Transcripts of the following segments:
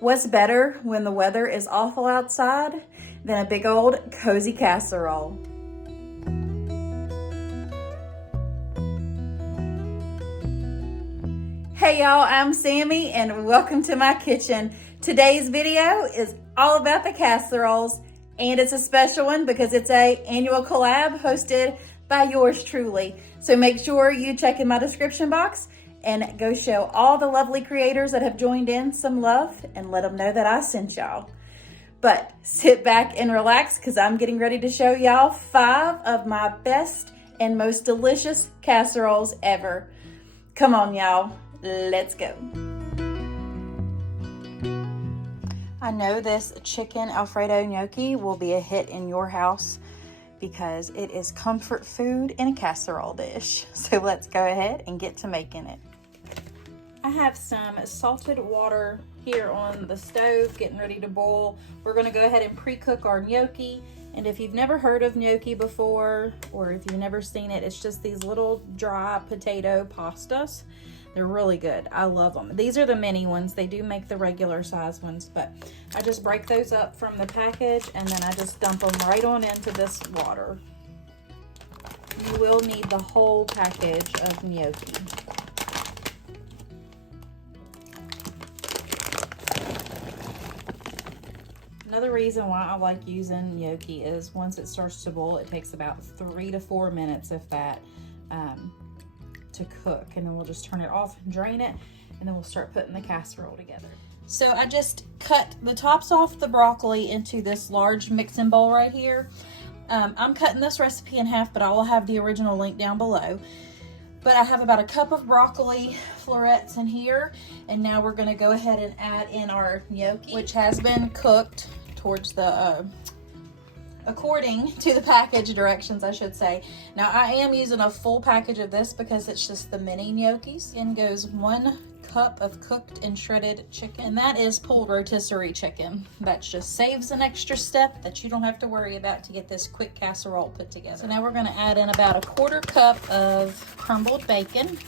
What's better when the weather is awful outside than a big old cozy casserole? Hey y'all, I'm Sammy and welcome to my kitchen. Today's video is all about the casseroles, and it's a special one because it's an annual collab hosted by yours truly. So make sure you check in my description box and go show all the lovely creators that have joined in some love and let them know that I sent y'all. But sit back and relax because I'm getting ready to show y'all 5 of my best and most delicious casseroles ever. Come on y'all, let's go. I know this chicken Alfredo gnocchi will be a hit in your house because it is comfort food in a casserole dish. So let's go ahead and get to making it. I have some salted water here on the stove getting ready to boil. We're going to go ahead and pre-cook our gnocchi. And if you've never heard of gnocchi before, or if you've never seen it, it's just these little dry potato pastas. They're really good. I love them. These are the mini ones. They do make the regular size ones, but I just break those up from the package and then I just dump them right on into this water. You will need the whole package of gnocchi. Another reason why I like using gnocchi is once it starts to boil, it takes about 3 to 4 minutes, if that, to cook. And then we'll just turn it off and drain it, and then we'll start putting the casserole together. So I just cut the tops off the broccoli into this large mixing bowl right here. I'm cutting this recipe in half, but I will have the original link down below. But I have about a cup of broccoli florets in here, and now we're going to go ahead and add in our gnocchi, which has been cooked towards the according to the package directions, I should say. Now I am using a full package of this because it's just the mini gnocchis. In goes 1 cup of cooked and shredded chicken, and that is pulled rotisserie chicken. That just saves an extra step that you don't have to worry about to get this quick casserole put together. So now we're going to add in about a 1/4 cup of crumbled bacon.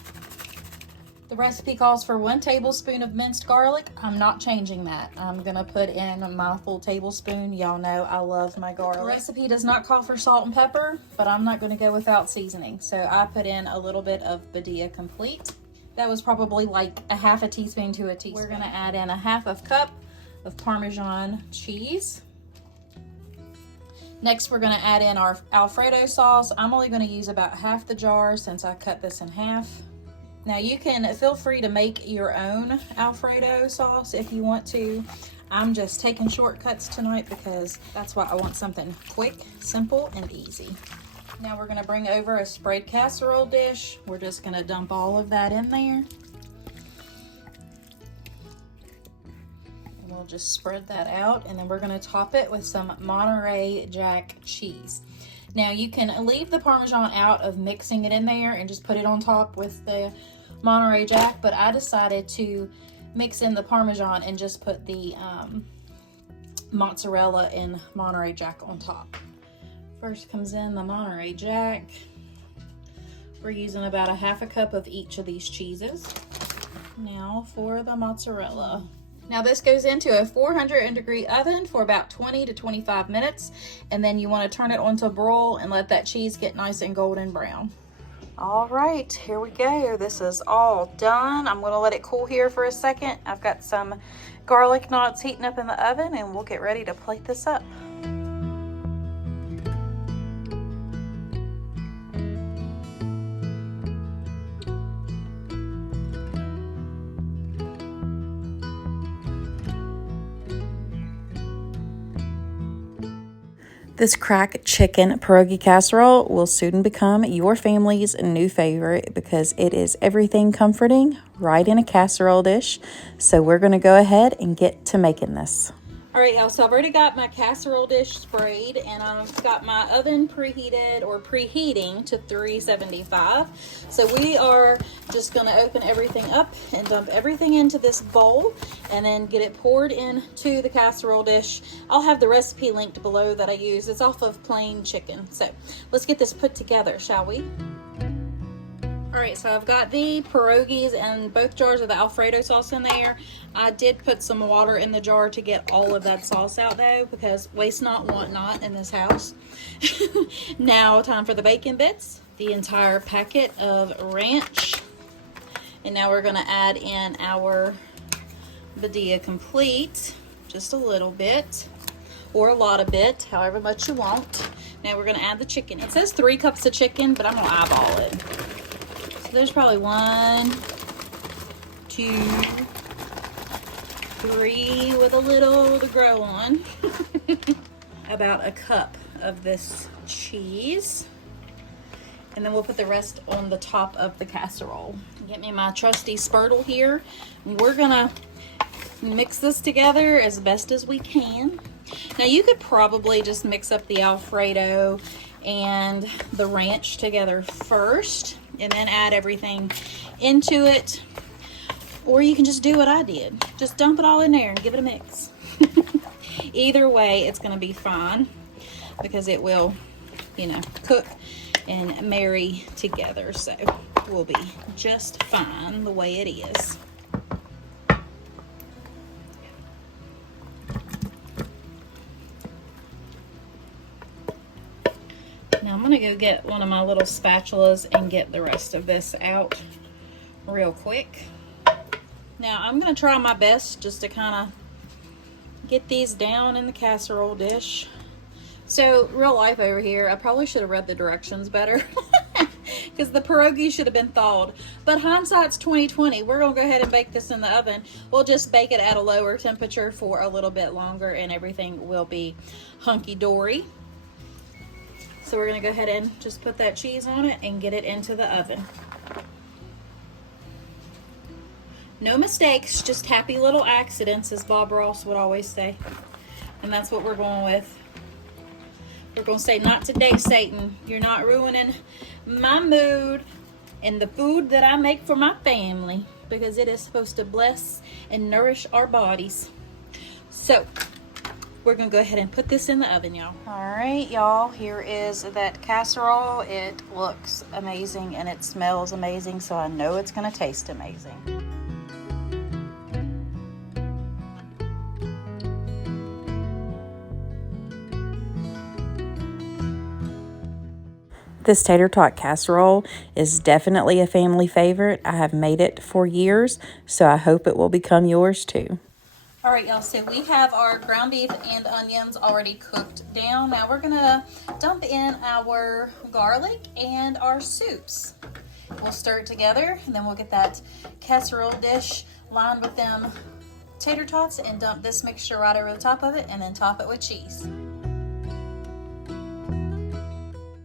The recipe calls for 1 tablespoon of minced garlic. I'm not changing that. I'm gonna put in my full tablespoon. Y'all know I love my garlic. The recipe does not call for salt and pepper, but I'm not gonna go without seasoning. So I put in a little bit of Badia Complete. That was probably like a 1/2 teaspoon to a teaspoon. We're gonna add in a 1/2 cup of Parmesan cheese. Next, we're gonna add in our Alfredo sauce. I'm only gonna use about 1/2 the jar since I cut this in half. Now you can feel free to make your own Alfredo sauce if you want to. I'm just taking shortcuts tonight because that's why I want something quick, simple, and easy. Now we're gonna bring over a sprayed casserole dish. We're just gonna dump all of that in there. And we'll just spread that out, and then we're gonna top it with some Monterey Jack cheese. Now you can leave the Parmesan out of mixing it in there and just put it on top with the Monterey Jack, but I decided to mix in the Parmesan and just put the mozzarella and Monterey Jack on top. First comes in the Monterey Jack. We're using about a 1/2 cup of each of these cheeses. Now for the mozzarella. Now this goes into a 400-degree oven for about 20 to 25 minutes, and then you want to turn it onto broil and let that cheese get nice and golden brown. All right, here we go. This is all done. I'm going to let it cool here for a second. I've got some garlic knots heating up in the oven, and we'll get ready to plate this up. This crack chicken pierogi casserole will soon become your family's new favorite because it is everything comforting right in a casserole dish. So we're going to go ahead and get to making this. All right, y'all, so I've already got my casserole dish sprayed, and I've got my oven preheated or preheating to 375. So we are just gonna open everything up and dump everything into this bowl and then get it poured into the casserole dish. I'll have the recipe linked below that I use. It's off of plain chicken. So let's get this put together, shall we? All right, so I've got the pierogies and both jars of the Alfredo sauce in there. I did put some water in the jar to get all of that sauce out though, because waste not, want not in this house. Now time for the bacon bits, the entire packet of ranch. And now we're gonna add in our Badia complete, just a little bit, or a lot of bit, however much you want. Now we're gonna add the chicken. It says 3 cups of chicken, but I'm gonna eyeball it. There's probably 1, 2, 3 with a little to grow on. About a cup of this cheese. And then we'll put the rest on the top of the casserole. Get me my trusty spurtle here. We're gonna mix this together as best as we can. Now you could probably just mix up the Alfredo and the ranch together first, and then add everything into it. Or you can just do what I did. Just dump it all in there and give it a mix. Either way, it's gonna be fine because it will, you know, cook and marry together. So we'll be just fine the way it is. Now I'm gonna go get one of my little spatulas and get the rest of this out real quick. Now I'm gonna try my best just to kind of get these down in the casserole dish. So real life over here, I probably should have read the directions better because the pierogi should have been thawed. But hindsight's 2020. We're gonna go ahead and bake this in the oven. We'll just bake it at a lower temperature for a little bit longer and everything will be hunky-dory. So we're gonna go ahead and just put that cheese on it and get it into the oven. No mistakes, just happy little accidents, as Bob Ross would always say. And that's what we're going with. We're gonna say, not today, Satan. You're not ruining my mood and the food that I make for my family, because it is supposed to bless and nourish our bodies. So we're gonna go ahead and put this in the oven, y'all. All right, y'all, here is that casserole. It looks amazing and it smells amazing, so I know it's gonna taste amazing. This tater tot casserole is definitely a family favorite. I have made it for years, so I hope it will become yours too. All right, y'all, so we have our ground beef and onions already cooked down. Now we're gonna dump in our garlic and our soups. We'll stir it together, and then we'll get that casserole dish lined with them tater tots and dump this mixture right over the top of it, and then top it with cheese.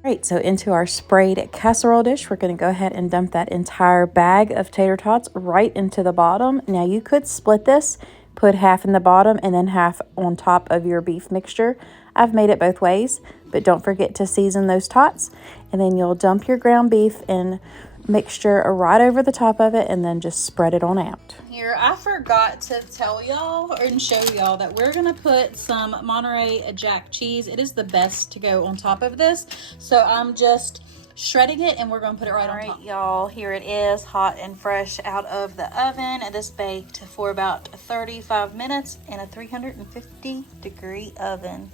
All right, so into our sprayed casserole dish, we're gonna go ahead and dump that entire bag of tater tots right into the bottom. Now you could split this, put half in the bottom and then half on top of your beef mixture. I've made it both ways, but don't forget to season those tots. And then you'll dump your ground beef and mixture right over the top of it and then just spread it on out. Here, I forgot to tell y'all and show y'all that we're gonna put some Monterey Jack cheese. It is the best to go on top of this. So I'm just shredding it and we're gonna put it right on top. All right, y'all, here it is, hot and fresh out of the oven. And this baked for about 35 minutes in a 350-degree oven.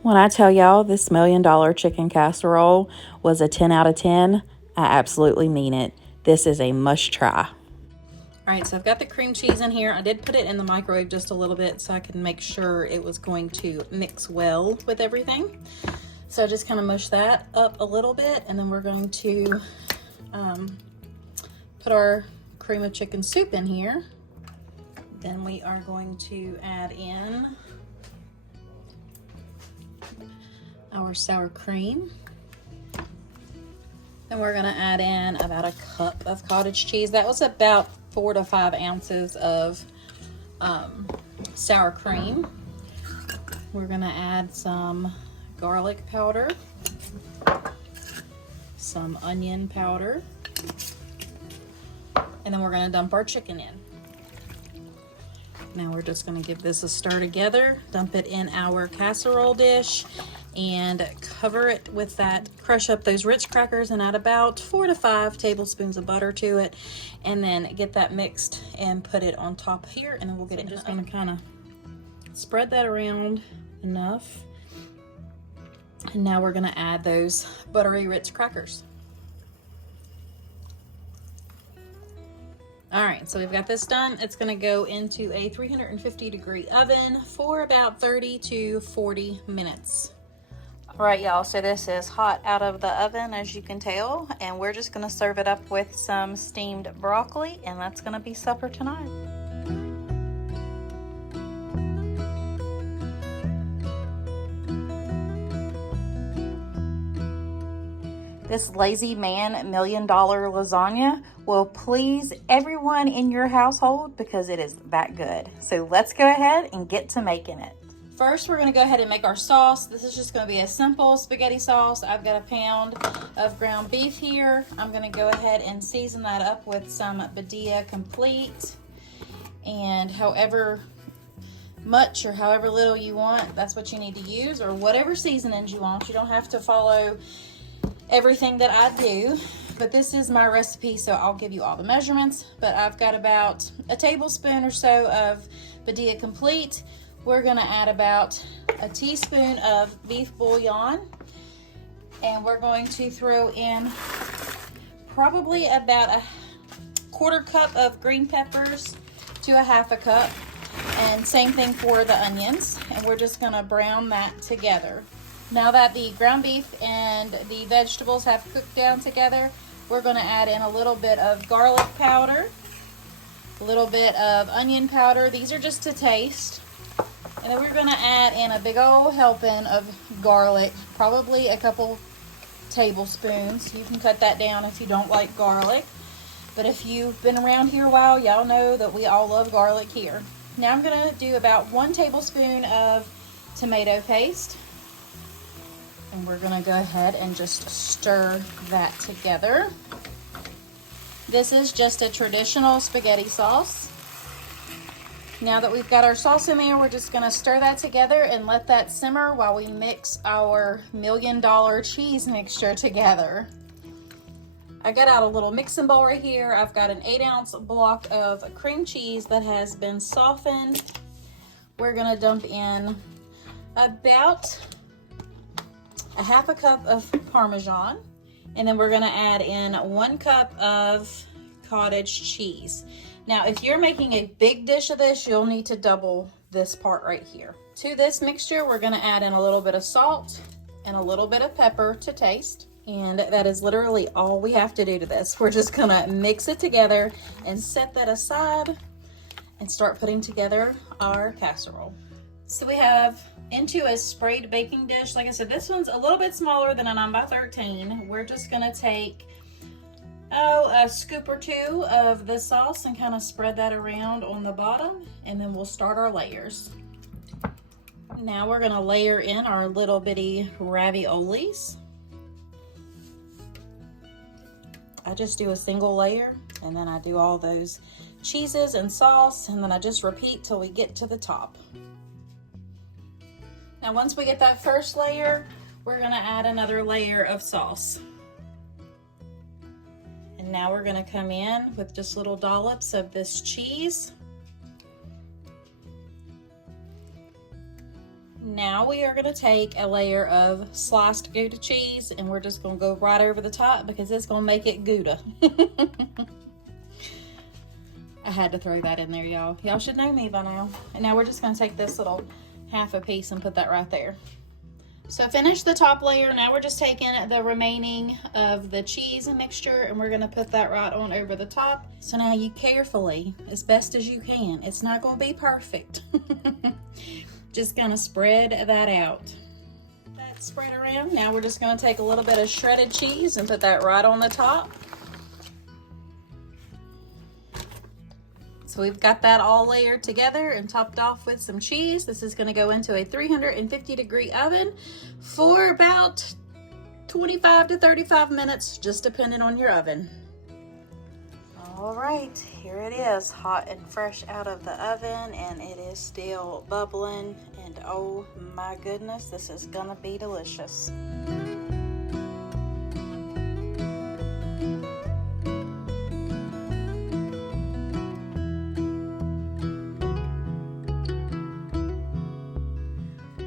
When I tell y'all this $1 million chicken casserole was a 10 out of 10, I absolutely mean it. This is a must try. All right, so I've got the cream cheese in here. I did put it in the microwave just a little bit so I could make sure it was going to mix well with everything. So I just kind of mush that up a little bit, and then we're going to put our cream of chicken soup in here. Then we are going to add in our sour cream. Then we're gonna add in about a cup of cottage cheese. That was about 4 to 5 ounces of sour cream. We're gonna add some garlic powder, some onion powder, and then we're gonna dump our chicken in. Now we're just going to give this a stir together, dump it in our casserole dish, and cover it with that. Crush up those Ritz crackers and add about 4 to 5 tablespoons of butter to it, and then get that mixed and put it on top here, and then we'll get it. Just going to kind of spread that around enough, and now we're going to add those buttery Ritz crackers. All right, so we've got this done. It's gonna go into a 350-degree oven for about 30 to 40 minutes. All right, y'all, so this is hot out of the oven, as you can tell, and we're just gonna serve it up with some steamed broccoli, and that's gonna be supper tonight. This Lazy Man $1 Million lasagna will please everyone in your household because it is that good. So let's go ahead and get to making it. First, we're going to go ahead and make our sauce. This is just going to be a simple spaghetti sauce. I've got a pound of ground beef here. I'm going to go ahead and season that up with some Badia Complete. And however much or however little you want, that's what you need to use, or whatever seasonings you want. You don't have to follow everything that I do, but this is my recipe, so I'll give you all the measurements. But I've got about a tablespoon or so of Badia Complete. We're gonna add about a teaspoon of beef bouillon, and we're going to throw in probably about a 1/4 cup of green peppers to a 1/2 cup, and same thing for the onions, and we're just gonna brown that together. Now that the ground beef and the vegetables have cooked down together, we're going to add in a little bit of garlic powder, a little bit of onion powder. These are just to taste. And then we're going to add in a big old helping of garlic, probably a couple tablespoons. You can cut that down if you don't like garlic. But if you've been around here a while, y'all know that we all love garlic here. Now I'm going to do about 1 tablespoon of tomato paste. And we're gonna go ahead and just stir that together. This is just a traditional spaghetti sauce. Now that we've got our sauce in there, we're just gonna stir that together and let that simmer while we mix our $1 Million cheese mixture together. I got out a little mixing bowl right here. I've got an 8-ounce block of cream cheese that has been softened. We're gonna dump in about a 1/2 cup of Parmesan, and then we're going to add in 1 cup of cottage cheese. Now, if you're making a big dish of this, you'll need to double this part right here. To this mixture, we're going to add in a little bit of salt and a little bit of pepper to taste. And that is literally all we have to do to this. We're just going to mix it together and set that aside and start putting together our casserole. So we have into a sprayed baking dish. Like I said, this one's a little bit smaller than a 9x13. We're just gonna take a scoop or 2 of the sauce and kind of spread that around on the bottom, and then we'll start our layers. Now we're gonna layer in our little bitty raviolis. I just do a single layer, and then I do all those cheeses and sauce, and then I just repeat till we get to the top. Now, once we get that first layer, we're gonna add another layer of sauce. And now we're gonna come in with just little dollops of this cheese. Now we are gonna take a layer of sliced Gouda cheese, and we're just gonna go right over the top because it's gonna make it Gouda. I had to throw that in there, y'all. Y'all should know me by now. And now we're just gonna take this little 1/2 piece and put that right there. So finish the top layer. Now we're just taking the remaining of the cheese mixture, and we're gonna put that right on over the top. So now you carefully, as best as you can, it's not gonna be perfect. Just gonna spread that out. That spread around. Now we're just gonna take a little bit of shredded cheese and put that right on the top. So we've got that all layered together and topped off with some cheese. This is gonna go into a 350-degree oven for about 25 to 35 minutes, just depending on your oven. All right, here it is, hot and fresh out of the oven, and it is still bubbling, and oh my goodness, this is gonna be delicious.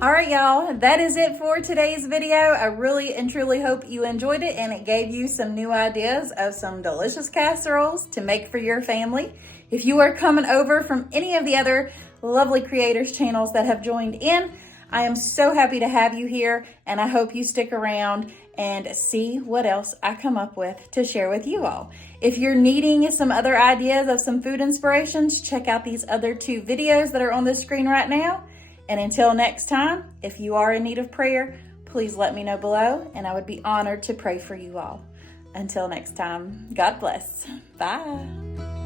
All right, y'all, that is it for today's video. I really and truly hope you enjoyed it and it gave you some new ideas of some delicious casseroles to make for your family. If you are coming over from any of the other lovely creators channels that have joined in, I am so happy to have you here, and I hope you stick around and see what else I come up with to share with you all. If you're needing some other ideas of some food inspirations, check out these other 2 videos that are on the screen right now. And until next time, if you are in need of prayer, please let me know below, and I would be honored to pray for you all. Until next time, God bless. Bye.